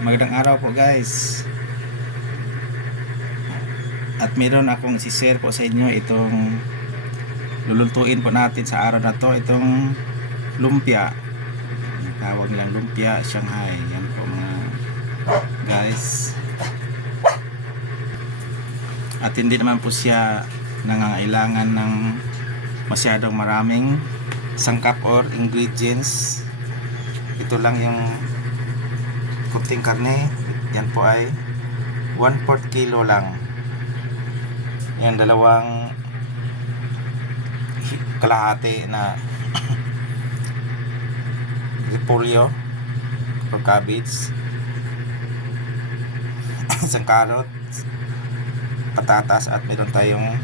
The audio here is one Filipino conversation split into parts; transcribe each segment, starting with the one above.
Magandang araw po guys. At meron akong isi-share po sa inyo itong lulutuin po natin sa araw na to, itong lumpia. Tawag nilang lumpia Shanghai. Yan po mga guys. At hindi naman po siya nangangailangan ng masyadong maraming sangkap or ingredients. Ito lang yung kunting karne. Yan po ay 1/4 kilo lang. Yan, dalawang kalahati na repolyo or cabbage, isang carrot, patatas, at meron tayong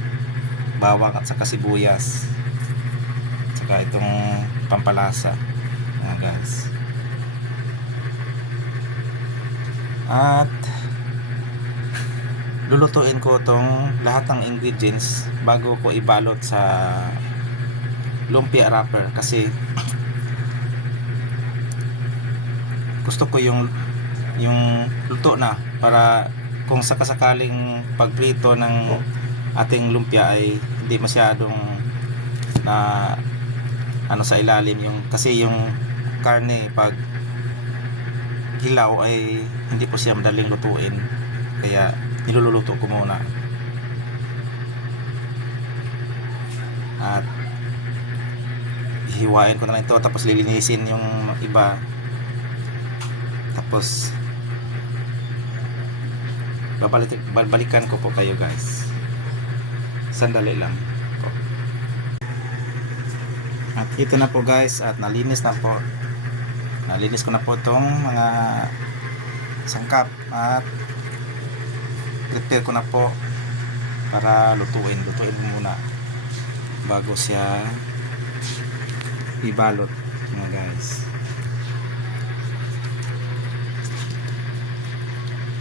bawang at saka sibuyas, saka itong pampalasa mga guys. At lulutuin ko itong lahat ng ingredients bago ko ibalot sa lumpia wrapper, kasi gusto ko yung luto na, para kung sakasakaling pagprito ng ating lumpia ay hindi masyadong na ano sa ilalim, yung kasi yung karne pag hilaw ay hindi po siya madaling lutuin, kaya niluluto ko muna. At hihiwain ko na lang ito, tapos lilinisin yung iba, tapos babalikan ko po kayo guys. Sandali lang po. At ito na po guys, at nalinis ko na po itong mga sangkap, at prepare ko na po para lutuin muna bago siya ibalot mga guys.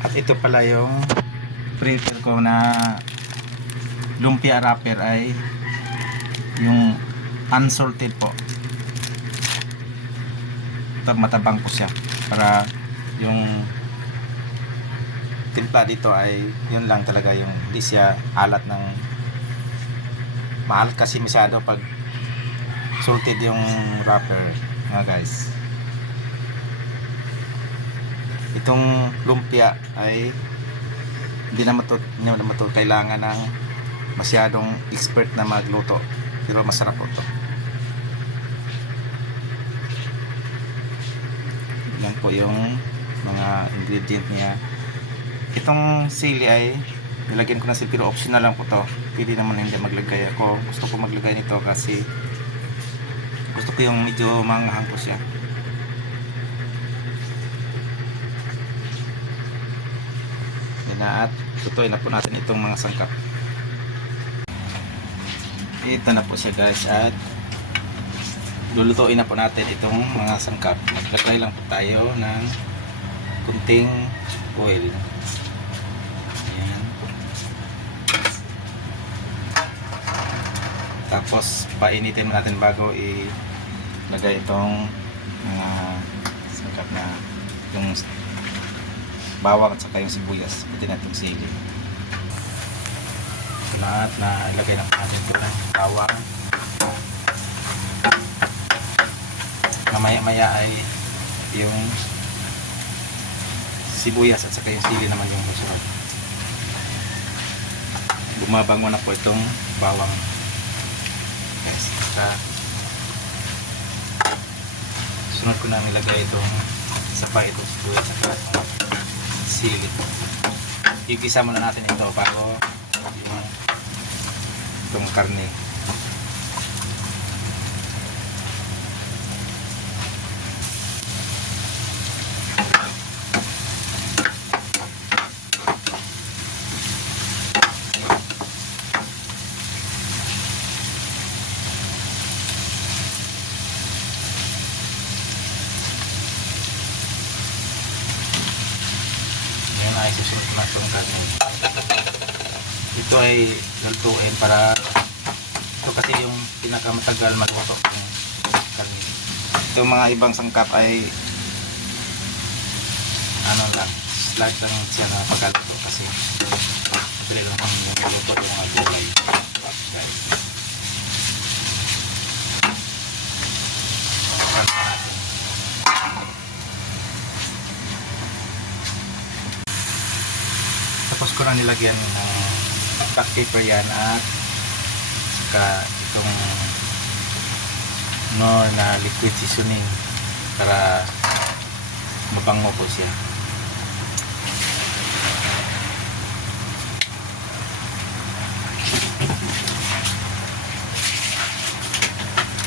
At ito pala yung prepare ko na lumpia wrapper, ay yung unsalted po. Matabang po siya, para yung timpla dito ay yun lang talaga, yung hindi siya alat ng mahal, kasi masyado pag salted yung wrapper mga guys. Itong lumpia ay hindi naman to kailangan ng masyadong expert na magluto, pero masarap po to. Yan po yung mga ingredient niya. Itong sili ay nilagyan ko na sili, pero optional lang po to. Pwede naman hindi maglagay. Ako gusto ko maglagay nito kasi gusto ko yung medyo manghang po siya. Yan na, at tutuin na po natin itong mga sangkap. Ito na po siya guys, at lulutuin na po natin itong mga sangkap. Maglagay lang po tayo ng kunting oil. Ayan. Tapos painitin natin bago ilagay itong mga sangkap na yung bawang at saka yung sibuyas, pati na itong sili. Lahat na ilagay na po natin ito ng bawang. Maya ay yung sibuyas at saka yung sili naman yung masunod. Bumabango na po itong bawang. Yes. Saka sunod ko na nilagay itong isa pa, itong sibuyas at saka sili. Igisa muna natin ito bago yung itong karne. Ay susunod na itong karne. Ito ay lutuin para ito kasi yung pinakamatagal magluto ng karne. Itong mga ibang sangkap ay ano lang, slight lang siya na pagkaluto kasi madali lang kung niluluto yung mga gulay. Guys. Pagkaluto natin. Tapos ko na nilagyan ng black pepper yan at saka itong Knorr na liquid seasoning para mabango po siya.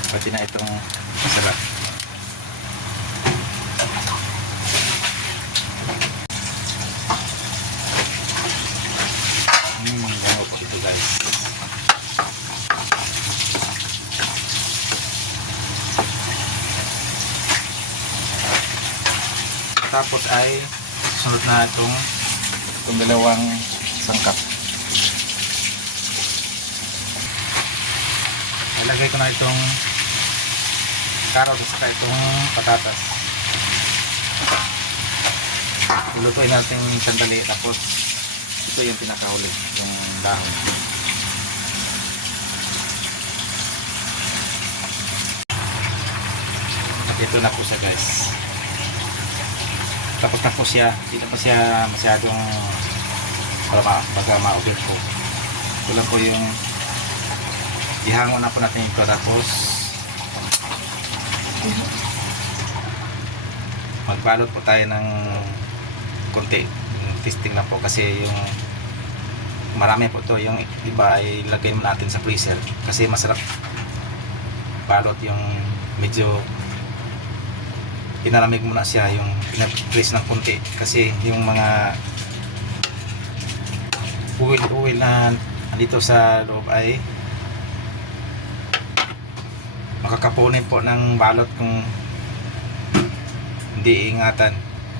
Pati na itong masarap. Bango po ito guys. Tapos ay sunod na itong dalawang sangkap. Ilagay ko na itong carrot at saka itong patatas. Lutuin natin sandali tapos ito yung pinakahuli, yung dahon. At ito na po siya guys. Tapos na po siya, hindi na pa siya masyadong baka maubit po. Ito lang po yung ihango na po natin ito. Tapos magbalot po tayo ng konti. Testing na po kasi yung marami po to, yung iba ay lagay mo natin sa freezer kasi masarap balot yung medyo pinalamig muna siya, yung pinag-freeze ng konti kasi yung mga uwil na dito sa loob ay makakapunin po ng balot kung hindi ingatan.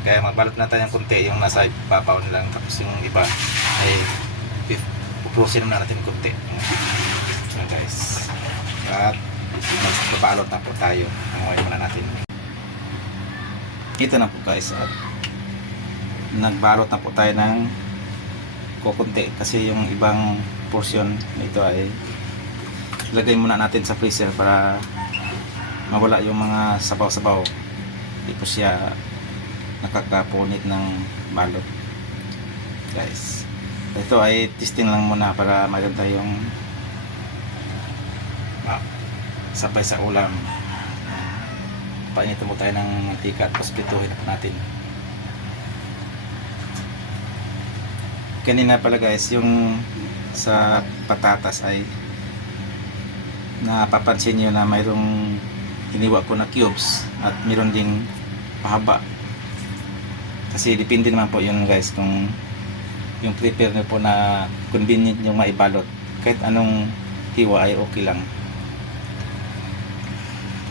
Kaya magbalot natin yung konti, yung nasa ibabaw na lang, tapos yung iba ay pupusin na natin konti. So guys, at magbabalot na po tayo. Hanguin muna natin. Ito na po guys, at nagbalot na po tayo ng kukunti kasi yung ibang portion nito ay ilagay muna natin sa freezer para mawala yung mga sabaw-sabaw. Hindi po siya nakakapunit ng balot guys. Ito ay testing lang muna para mayroon tayong sabay sa ulam. Painitin mo tayo ng mantika at paspituhin po natin. Kanina pala guys, yung sa patatas ay napapansin nyo na mayroong hiniwa ko na cubes at mayroon ding pahaba. Kasi depende naman po yun guys kung yung prepare nyo po na convenient yung maibalot. Kahit anong hiwa ay okay lang.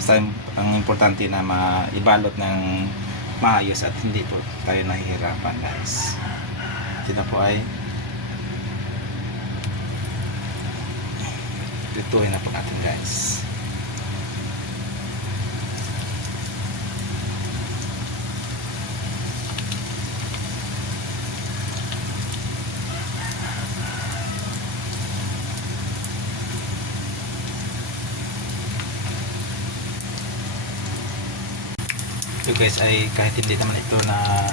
Basta ang importante na maibalot ng maayos at hindi po tayo nahihirapan guys. Ito na po ay lutuin na po natin guys. Ito guys ay kahit hindi naman ito na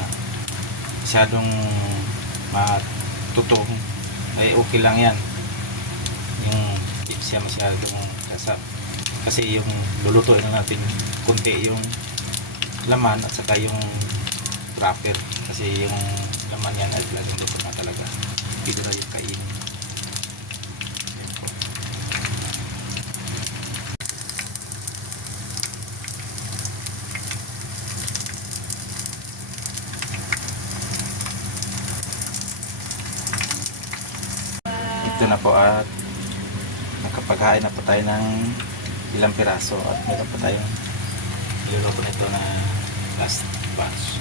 masyadong matutong ay okay lang yan, yung hindi siya masyadong kasap kasi yung lulutuin na natin kunti yung laman at saka yung wrapper kasi yung laman yan ay talagang luto na talaga, hindi na yung kainin. Ito na po at nakapaghain na po tayo ng ilang piraso at meron po tayong iluluto nito na last batch.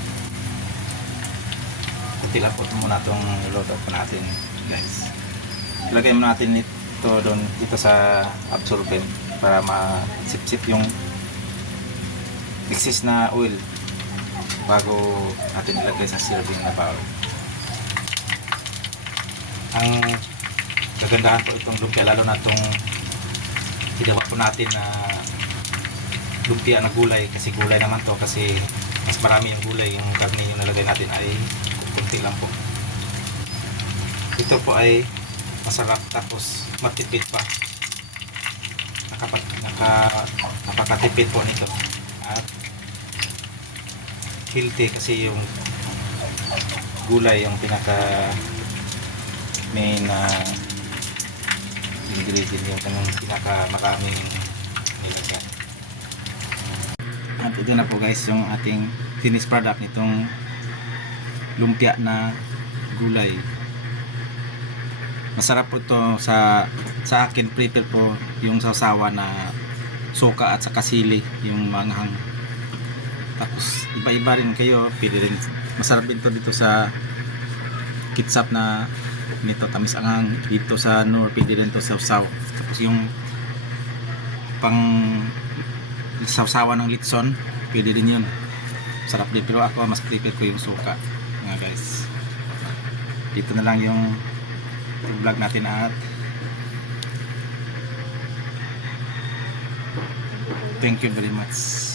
Kunti lang po muna itong iluluto po natin guys. Ilagay mo natin ito doon dito sa absorbent para ma-sip-sip yung excess na oil bago natin ilagay sa serving na bowl. Ang kagandahan po itong lumpia, lalo na itong ginawa po natin na lumpia na gulay, kasi gulay naman to, kasi mas marami yung gulay, yung karne yung nalagay natin ay kunti lang po. Ito po ay masarap tapos matipid pa, napakatipid po nito at healthy kasi yung gulay yung pinaka main ingredient, yung pinaka maraming nilagay. At ito na po guys yung ating finished product nitong lumpia na gulay. Masarap po ito sa akin. Prepare po yung sausawa na suka at saka sili, yung manghang. Tapos iba-iba rin kayo, pwede rin, masarap din to dito sa ketchup na nito, tamis anghang. Dito sa Nor, pwede rin to sausaw. Tapos yung pang sausawa ng litson, pwede din yun, sarap din. Pero ako mas prepare ko yung suka nga guys. Dito na lang yung vlog natin at thank you very much.